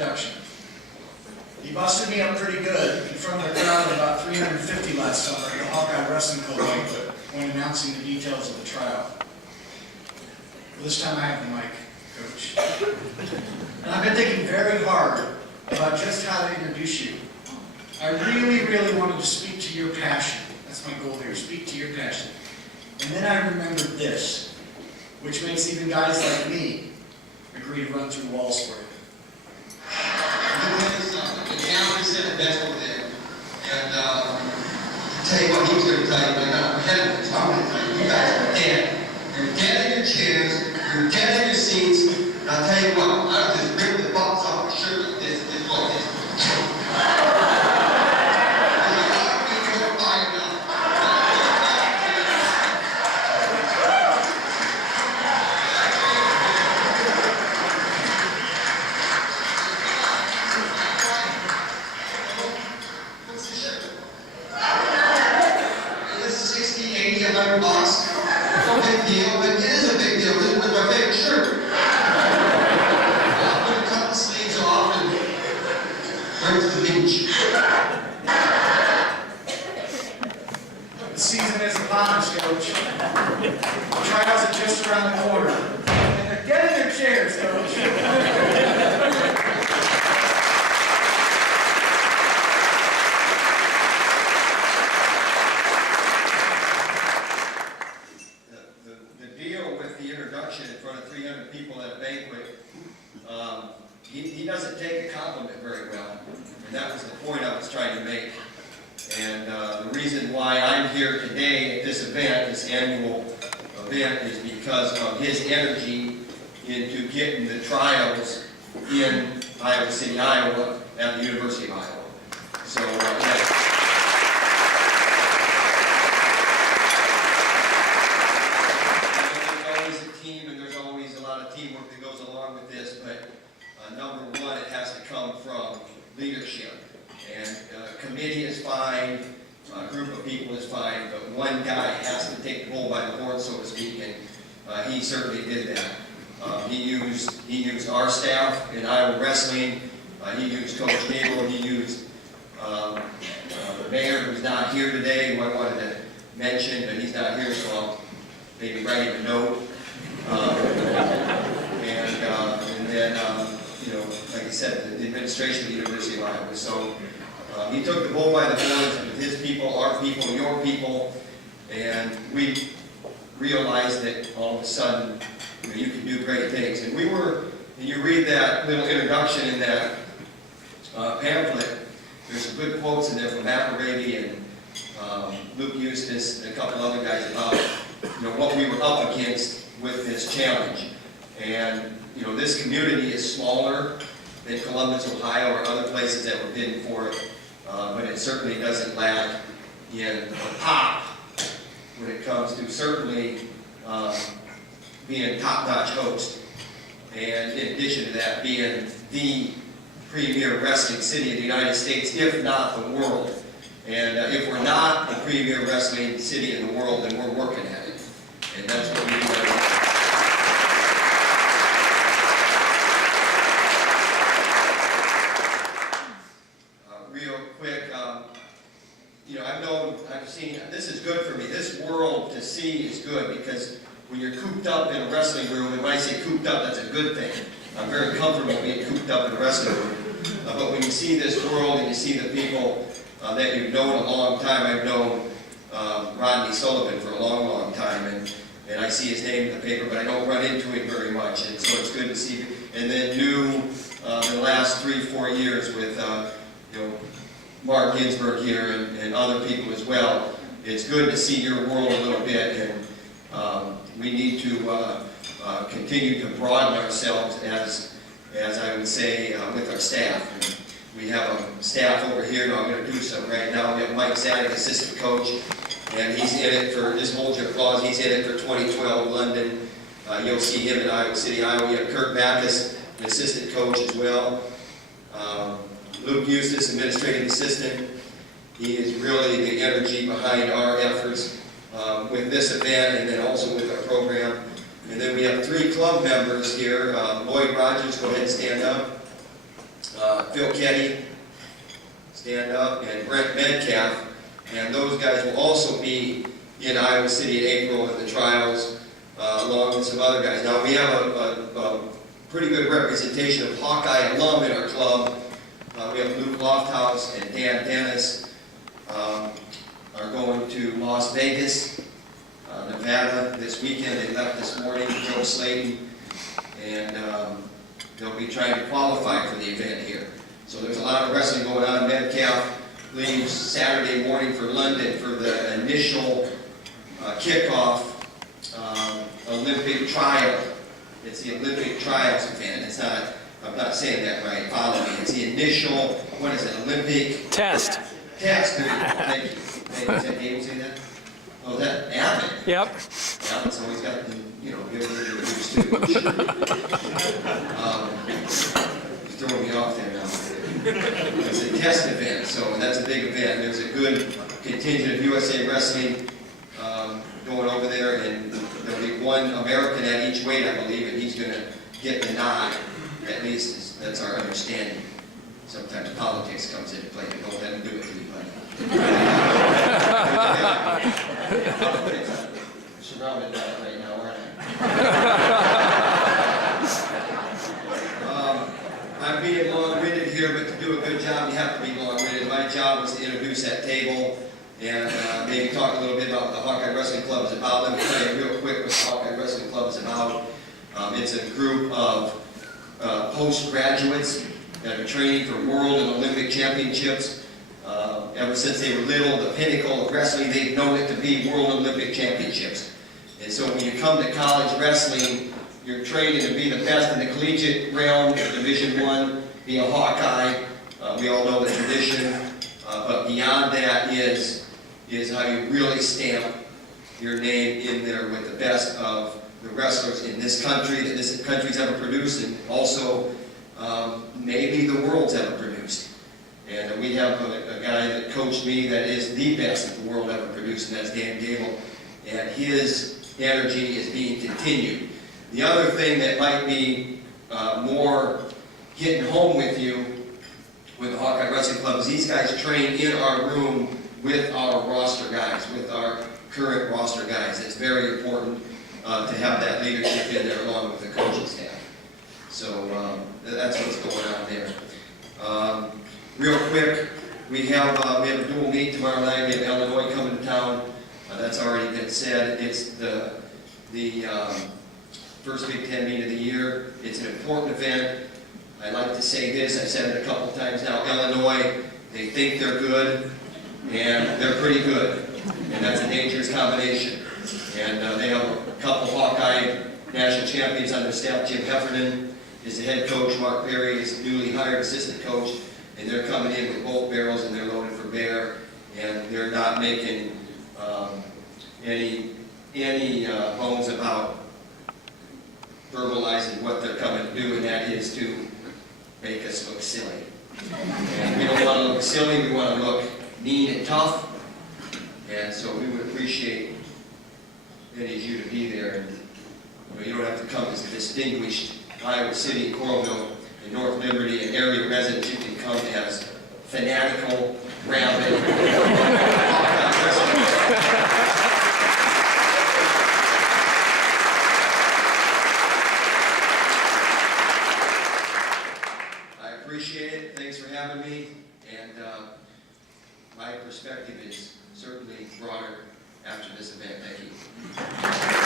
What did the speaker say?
introduction. He busted me up pretty good in front of a crowd of about 350 last summer at the Hawkeye Wrestling Club banquet when announcing the details of the trial. Well, this time I have the mic, Coach. And I've been thinking very hard about just how to introduce you. I really, really wanted to speak to your passion. That's my goal here, speak to your passion. And then I remembered this, which makes even guys like me agree to run through walls for you. The county said the best one there. And tell you what he was going to tell you, but I got ahead of it, so I'm going to tell you, you guys are dead. You're dead in your chairs, you're dead in your seats, and I'll tell you what, I'll just rip the box off my shirt like this, this like this. $100. No big deal, but it is a big deal. This was my favorite shirt. I'm going to cut the sleeves off and bring it to the beach. The season is upon us, Coach. The trials are just around the corner. And they're getting their chairs, Coach. In front of 300 people at a banquet, he doesn't take a compliment very well, and that was the point I was trying to make. And the reason why I'm here today at this event, this annual event, is because of his energy into getting the trials in Iowa City, Iowa, at the University of Iowa. So, teamwork that goes along with this, but number one, it has to come from leadership. And committee is fine, a group of people is fine, but one guy has to take the bull by the horn, so to speak, and he certainly did that. He used our staff in Iowa Wrestling, he used Coach Nagel, he used the mayor, who's not here today, who I wanted to mention, but he's not here, so I'll maybe write him a note. And then, you know, like I said, the administration of the University of Iowa. So he took the bull by the horns with his people, our people, your people, and we realized that all of a sudden, you know, you can do great things. And and you read that little introduction in that pamphlet, there's some good quotes in there from Matt Raby and Luke Eustace and a couple other guys about, you know, what we were up against with this challenge. And you know, this community is smaller than Columbus, Ohio, or other places that were bidding for it, but it certainly doesn't lack in the pop when it comes to certainly being a top-notch host. And in addition to that, being the premier wrestling city in the United States, if not the world. And if we're not the premier wrestling city in the world, then we're working at it. And that's what we do. Real quick, you know, I've seen, this is good for me. This world to see is good because when you're cooped up in a wrestling room, and when I say cooped up, that's a good thing. I'm very comfortable being cooped up in a wrestling room. But when you see this world and you see the people that you've known a long time, I've known Rodney Sullivan for a long, long time, and I see his name in the paper, but I don't run into him very much, and so it's good to see. And then new in the last 3-4 years with you know, Mark Ginsburg here and other people as well. It's good to see your world a little bit, and we need to continue to broaden ourselves as I would say with our staff. And we have a staff over here, and I'm going to do some right now. We have Mike Zadig, assistant coach. And he's in it for, just hold your applause, he's in it for 2012 London. You'll see him in Iowa City, Iowa. You have Kurt Backus, an assistant coach as well. Luke Eustace, administrative assistant. He is really the energy behind our efforts with this event and then also with our program. And then we have 3 club members here. Lloyd Rogers, go ahead and stand up. Phil Ketty, stand up, and Brent Metcalf, and those guys will also be in Iowa City in April at the trials, along with some other guys. Now we have a pretty good representation of Hawkeye alum in our club. We have Luke Lofthouse and Dan Dennis are going to Las Vegas, Nevada this weekend. They left this morning, Joe Slayton, and they'll be trying to qualify for the event here. So there's a lot of wrestling going on. Metcalf leaves Saturday morning for London for the initial kickoff Olympic trial. It's the Olympic trials event. It's not, I'm not saying that right, follow me. It's the initial, what is it, Olympic? Test. Test, thank you. Hey, is that Dave say that? Oh, that Abbott? Yep. Abbott's always got, you know, good reviews too. He's throwing me off there now. It's a test event, so that's a big event. There's a good contingent of USA Wrestling going over there, and there'll be one American at each weight, I believe, and he's going to get the nod. At least that's our understanding. Sometimes politics comes into play. Don't let him do it to you, buddy. Politics, I'm surrounded by it right now, aren't I? I'm being long-winded here, but to do a good job, you have to be long-winded. My job is to introduce that table and maybe talk a little bit about what the Hawkeye Wrestling Club is about. Let me tell you real quick what the Hawkeye Wrestling Club is about. It's a group of postgraduates that are training for world and Olympic championships. Ever since they were little, the pinnacle of wrestling, they've known it to be world Olympic championships. And so when you come to college wrestling, you're training to be the best in the collegiate realm, Division I, be a Hawkeye. We all know the tradition. But beyond that is how you really stamp your name in there with the best of the wrestlers in this country that this country's ever produced, and also maybe the world's ever produced. And we have a guy that coached me that is the best that the world ever produced, and that's Dan Gable. And his energy is being continued. The other thing that might be more hitting home with you with the Hawkeye Wrestling Club is these guys train in our room with our roster guys, with our current roster guys. It's very important to have that leadership in there along with the coaching staff. So that's what's going on there. Real quick, we have a dual meet tomorrow night. We have Illinois coming to town. That's already been said. It's the first Big Ten meet of the year. It's an important event. I like to say this, I've said it a couple times now, Illinois, they think they're good, and they're pretty good. And that's a dangerous combination. And they have a couple Hawkeye national champions on their staff. Jim Heffernan is the head coach. Mark Perry is the newly hired assistant coach. And they're coming in with both barrels, and they're loaded for bear. And they're not making any bones about verbalizing what they're coming to do, and that is to make us look silly. And we don't want to look silly, we want to look mean and tough. And so we would appreciate any of you to be there. And you don't have to come as a distinguished Iowa City, Coralville, and North Liberty and area residents. You can come as fanatical, rabid, appreciate it. Thanks for having me. And my perspective is certainly broader after this event. Thank you.